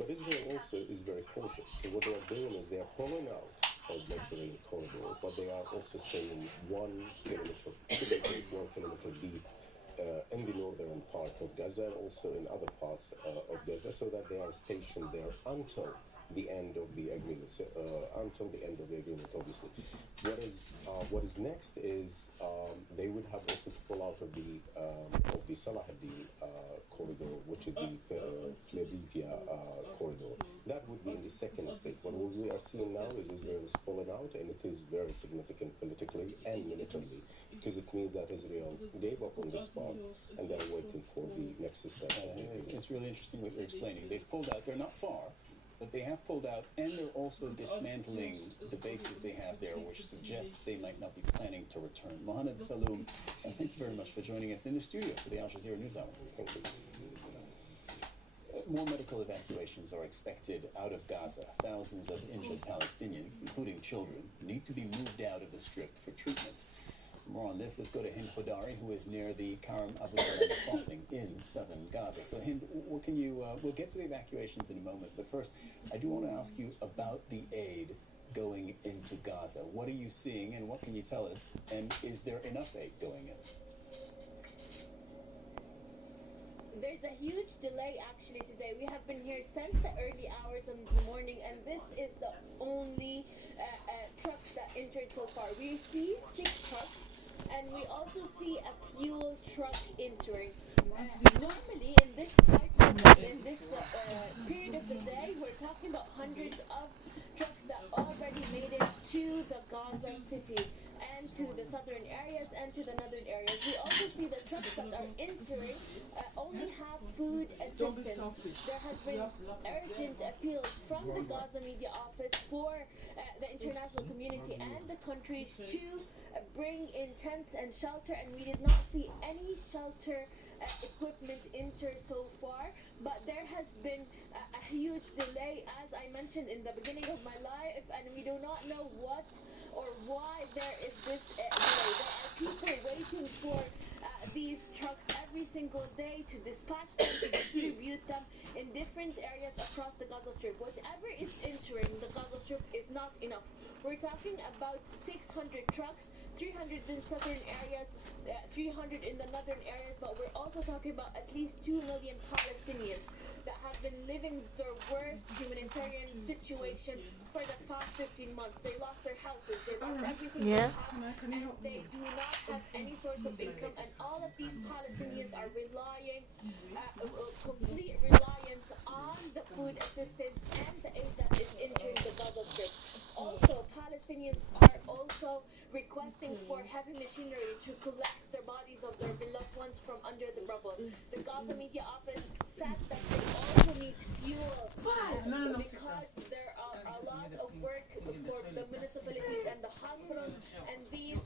But Israel also is very cautious. So what they are doing is they are pulling out of Mediterranean corridor, but they are also staying 1 kilometer, give or take 1 kilometer deep in the northern part of Gaza and also in other parts of Gaza, so that they are stationed there until the end of the agreement. Until the end of the agreement, obviously. What is next is they would have also to pull out of the Salah corridor, which is the Philadelphia corridor. That would be in the second stage. But what we are seeing now is Israel is pulling out, and it is very significant politically and militarily, because it means that Israel gave up on this part and they're waiting for the next step. It's really interesting what you're explaining. They've pulled out. They're not far, but they have pulled out, and they're also dismantling the bases they have there, which suggests they might not be planning to return. Mohamed Saloom, thank you very much for joining us in the studio for the Al Jazeera News Hour. Thank you. More medical evacuations are expected out of Gaza. Thousands of injured Palestinians, including children, need to be moved out of the Strip for treatment. For more on this, let's go to Hind Khodari, who is near the Karam Abu Salam crossing in southern Gaza. So, Hind, what can you? We'll get to the evacuations in a moment, but first, I do want to ask you about the aid going into Gaza. What are you seeing, and what can you tell us? And is there enough aid going in? There's a huge delay actually today. We have been here since the early hours of the morning, and this is the only truck that entered so far. We see 6 trucks, and we also see a fuel truck entering. Normally, in this period of the day, we're talking about hundreds of trucks that already made it to the Gaza city and to the southern areas and to the northern areas. We also see the trucks that are entering only have food assistance. There has been urgent appeals from the Gaza Media Office for the international community and the countries to bring in tents and shelter, and we did not see any shelter equipment enter so far, but there has been a huge delay, as I mentioned in the beginning of my life, and we do not know what or why there is this delay. There are people waiting for these trucks every single day to dispatch them, to distribute them in different areas across the Gaza Strip. Whatever is entering the Gaza Strip is not enough. We're talking about 600 trucks, 300 in southern areas, 300 in the northern areas, but we're also talking about at least 2 million Palestinians that have been living their worst humanitarian situation for the past 15 months. They lost their houses, they lost everything they have, and they do not have any source of income, and all of these Palestinians are relying, complete reliance on the food assistance and the aid that is entering the Gaza Strip. Also, Palestinians are also requesting for heavy machinery to collect the bodies of their beloved ones from under the rubble. The Gaza Media Office said that they also need fuel because there are a lot of work for the municipalities and the hospitals, and these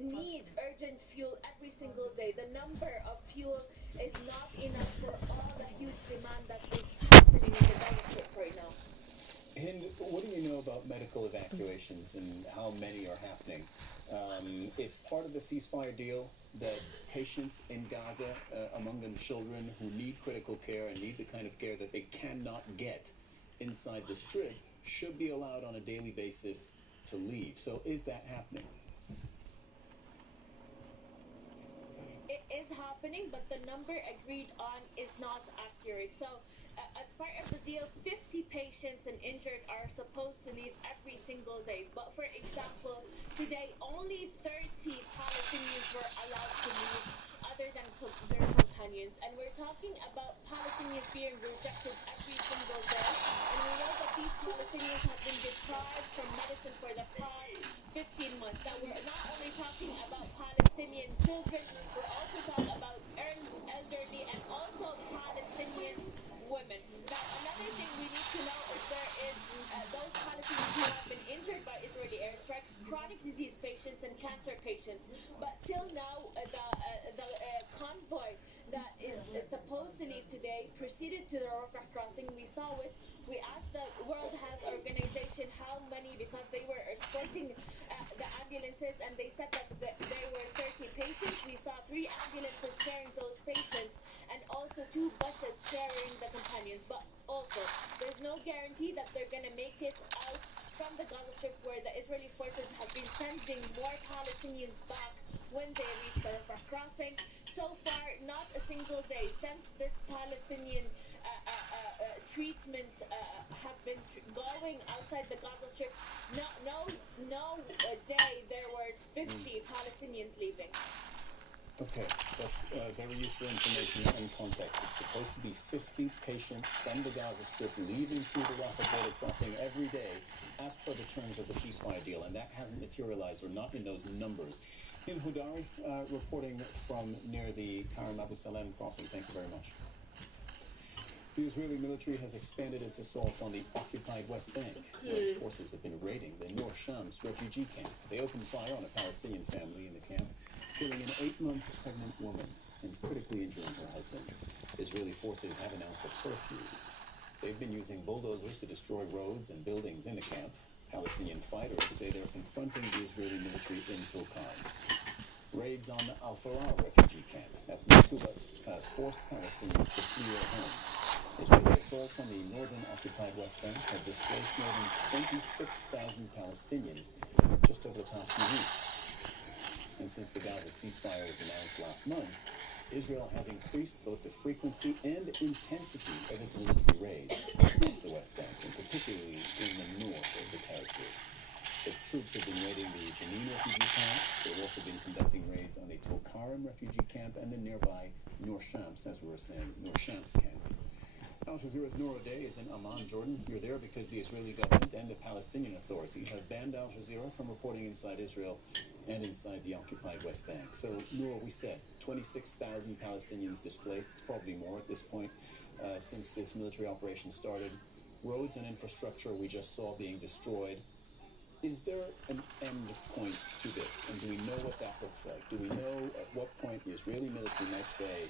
need urgent fuel every single day. The number of fuel is not enough for all the huge demand that is happening in the Gaza Strip right now. And what do you know about medical evacuations and how many are happening? It's part of the ceasefire deal that patients in Gaza, among them children who need critical care and need the kind of care that they cannot get inside the Strip, should be allowed on a daily basis to leave. So is that happening? It is happening, but the number agreed on is not accurate. So, as part of the deal, 50 patients and injured are supposed to leave every single day. But for example, today only 30 Palestinians were allowed to leave, other than their companions. And we're talking about Palestinians being rejected every single day. And we know that these Palestinians have been deprived from medicine for the past 15 months. Now, we're not only talking about Palestinian children, we're also talking about elderly and also Palestinian women. Now, another thing we need to know is there is those Palestinians who have been injured by Israeli airstrikes, chronic disease patients, and cancer patients. But till now, the convoy that is supposed to leave today proceeded to the Rafah crossing. We saw it. We asked the World Health Organization how many, because they were escorting the ambulances, and they said that there were 30 patients. We saw 3 ambulances carrying those patients and also 2 buses carrying the companions. But also, there's no guarantee that they're going to make it out from the Gaza Strip, where the Israeli forces have been sending more Palestinians back when they reach the Rafah crossing. So far, not a single day since this Palestinian treatment have been going outside the Gaza Strip. No day there was 50 Palestinians leaving. Okay, that's very useful information and context. It's supposed to be 50 patients from the Gaza Strip leaving through the Rafah border crossing every day as per the terms of the ceasefire deal, and that hasn't materialized, or not in those numbers. Him Hudari, reporting from near the Karam Abu Salem crossing. Thank you very much. The Israeli military has expanded its assault on the occupied West Bank, where its forces have been raiding the Nur Shams refugee camp. They opened fire on a Palestinian family in the camp, killing an 8-month pregnant woman and critically injuring her husband. Israeli forces have announced a curfew. They've been using bulldozers to destroy roads and buildings in the camp. Palestinian fighters say they're confronting the Israeli military in Tulkarm. Raids on the Al-Farar refugee camp, that's near Tubas, have forced Palestinians to flee their homes. Israeli assaults on the northern occupied West Bank have displaced more than 26,000 Palestinians just over the past few weeks. And since the Gaza ceasefire was announced last month, Israel has increased both the frequency and intensity of its military raids across the West Bank, and particularly in the north of the territory. Its troops have been raiding the Jenin refugee camp. They've also been conducting raids on the Tulkarm refugee camp and the nearby Nur Shams, as we were saying, Nur Shams camp. Al Jazeera's Noor O'Day is in Amman, Jordan. You're there because the Israeli government and the Palestinian Authority have banned Al Jazeera from reporting inside Israel and inside the occupied West Bank. So, Noor, we said 26,000 Palestinians displaced. It's probably more at this point since this military operation started. Roads and infrastructure we just saw being destroyed. Is there an end point to this? And do we know what that looks like? Do we know at what point the Israeli military might say,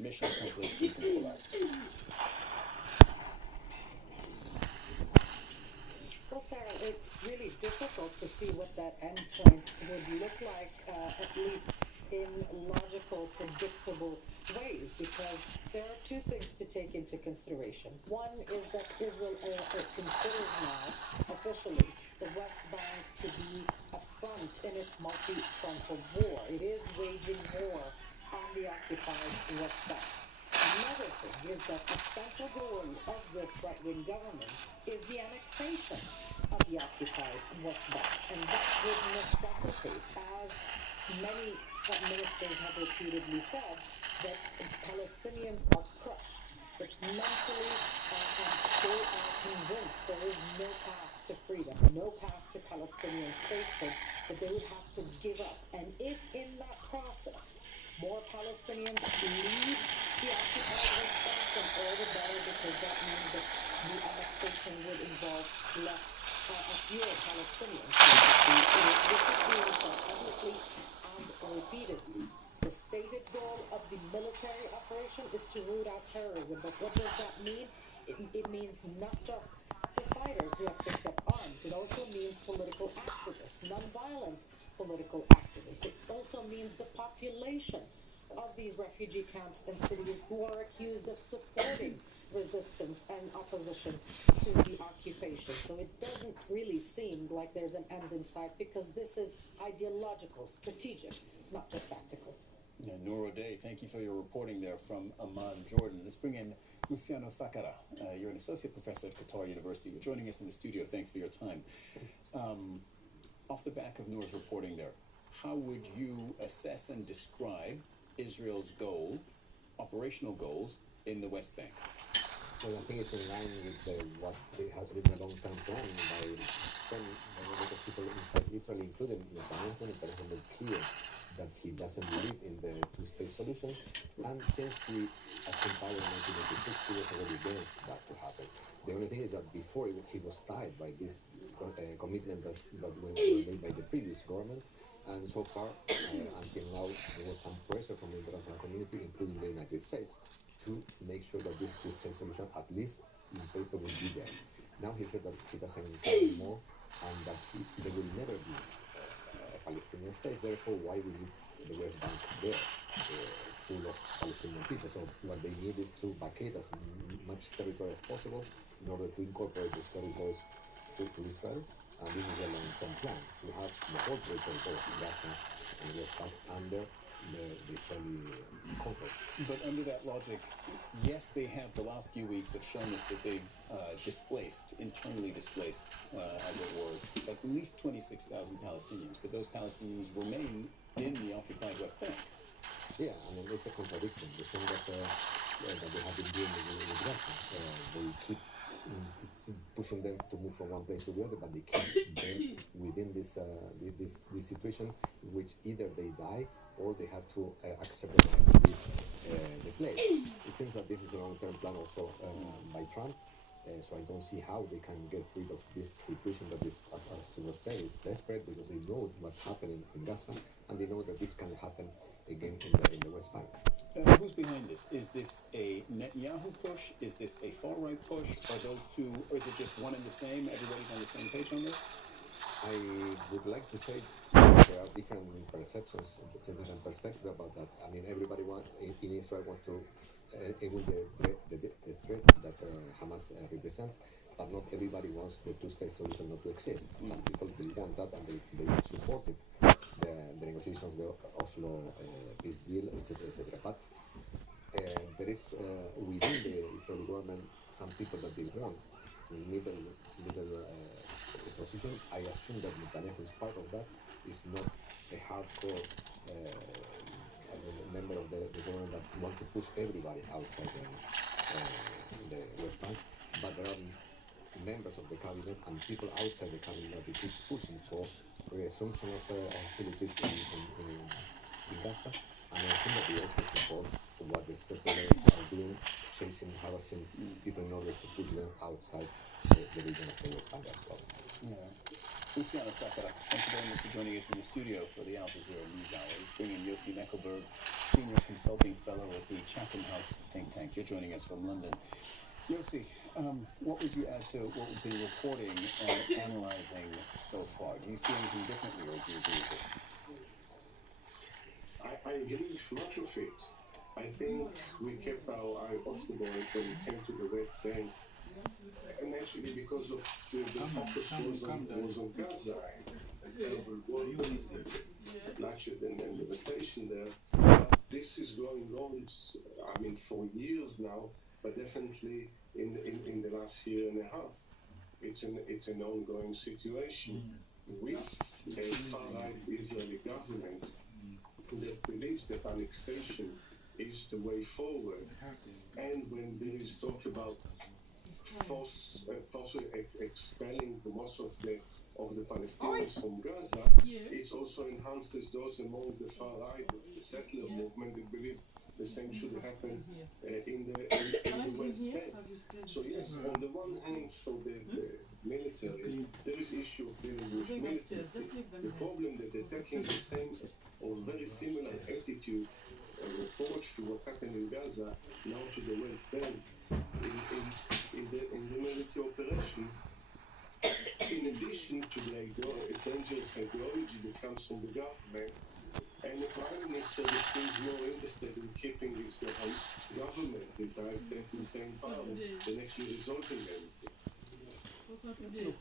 mission accomplished, we can pull out? Well, Sarah, it's really difficult to see what that end point would look like, at least in logical, predictable ways, because there are 2 things to take into consideration. One is that Israel considers now, officially, the West Bank to be a front in its multi-frontal war. It is waging war on the occupied West Bank. Another thing is that the central goal of this right-wing government is the annexation of the occupied West Bank. And that would necessitate, as many ministers have repeatedly said, that Palestinians are crushed, that mentally they are convinced there is no path to freedom, no path to Palestinian statehood, that they would have to give up. And if in that process more Palestinians leave the occupied West Bank, then all the better, because that means that the annexation would involve fewer Palestinians. This is being said publicly and repeatedly. The stated goal of the military operation is to root out terrorism. But what does that mean? It means not just the fighters who have picked up arms. It also means political activists, non-violent political activists. It also means the population of these refugee camps and cities who are accused of supporting resistance and opposition to the occupation. So it doesn't really seem like there's an end in sight, because this is ideological, strategic, not just tactical. Noor O'Day, thank you for your reporting there from Amman, Jordan. Let's bring in Luciano Sakara. You're an associate professor at Qatar University. You're joining us in the studio. Thanks for your time. Off the back of Noor's reporting there, how would you assess and describe Israel's goal, operational goals, in the West Bank? Well, I think it's in line with what it has been a long-term plan by some a lot of people inside Israel, including Netanyahu. Netanyahu made clear that he doesn't believe in the two-state solution, and since he assumed power in 1986, he was already against that to happen. The only thing is that before he was tied by this commitment that were made by the previous government, and so far, until now, there was some pressure from the international community, including the United States, to make sure that this two-state solution, at least in paper, will be there. Now he said that he doesn't care anymore, and that there will never be a Palestinian state. Therefore, why we need the West Bank there, full of Palestinian people? So what they need is to vacate as much territory as possible in order to incorporate those territories to Israel. And this is a long-term plan, to have the whole territory, both Gaza and West Bank, under the Israeli control. But under that logic, yes, they have, the last few weeks have shown us that they've internally displaced, as it were, at least 26,000 Palestinians, but those Palestinians remain in the occupied West Bank. Yeah, I mean, it's a contradiction. The same that they have been doing with Gaza. They keep pushing them to move from one place to the other, but they keep them within this situation, in which either they die or they have to accept that they leave the place. It seems that this is a long-term plan also by Trump. So I don't see how they can get rid of this situation that is, as was said, is desperate, because they know what's happening in Gaza, and they know that this can happen again in the West Bank. Who's behind this? Is this a Netanyahu push? Is this a far-right push? Are those two, or is it just one and the same? Everybody's on the same page on this? I would like to say there are different perceptions, different perspective about that. I mean, everybody in Israel want to able the threat that Hamas represent, but not everybody wants the two-state solution not to exist. Some people will want that, and they supported the negotiations, the Oslo peace deal, etc., etc. But there is within the Israeli government some people that they want middle position. I assume that Netanyahu is part of that. Is not a hardcore member of the government that want to push everybody outside the West Bank, but there are members of the cabinet and people outside the cabinet that keep pushing for resumption of hostilities in Gaza, and I think that they also support what the settlers are doing, chasing, harassing people in order to push them outside the region of the West Bank as well. Yeah. Luciano Sakara, thank you very much for joining us in the studio for the Al Jazeera News Hour. Let's bring in Yossi Meckelberg, Senior Consulting Fellow at the Chatham House think tank. You're joining us from London. Yossi, what would you add to what we've been reporting and analyzing so far? Do you see anything differently, or do you agree with it? I agree with much of it. I think we kept our eye off the ball when it came to the West Bank. And actually, because of the focus was on Gaza, and terrible war, bloodshed and devastation there. But this is going on, I mean, for years now, but definitely in the last year and a half. It's an ongoing situation with a far-right Israeli government that believes that annexation is the way forward. And when there is talk about forcefully expelling the most of the Palestinians from Gaza, it also enhances those among the far right of the settler movement that believe the same should happen in the West Bank. So yes, on the one hand, for the military, there is issue of dealing with militancy. The problem that they're taking the same or very similar attitude or approach to what happened in Gaza now to the West Bank in the military operation. In addition to the dangerous ideology that comes from the government, and the Prime Minister seems more interested in keeping his government intact and staying in power than actually resolving anything. Look,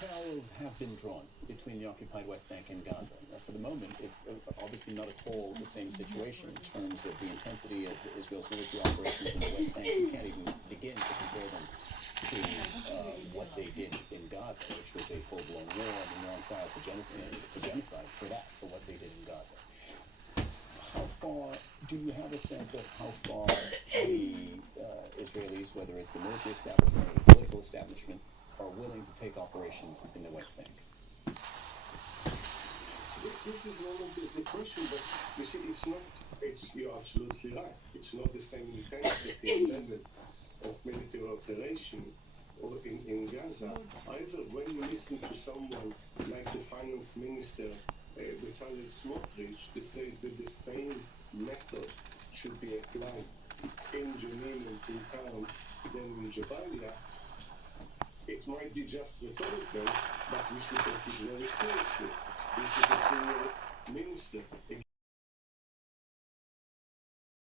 parallels have been drawn between the occupied West Bank and Gaza. For the moment, it's obviously not at all the same situation in terms of the intensity of Israel's military operations in the West Bank. You can't even begin to compare them to what they did in Gaza, which was a full-blown war and they're on trial for genocide for what they did in Gaza. How far, do you have a sense of how far the Israelis, whether it's the military establishment or the political establishment, are willing to take operations in the West Bank? This is one of the questions, but you see, you're absolutely right. It's not the same intensity in the desert of military operation or in Gaza. However, when you listen to someone like the finance minister, Bezalel Smotrich, that says that the same method should be applied in Jenin and Tulkarm than in Jabalia, it might be just rhetorical, but we should take it very seriously. This is a senior minister.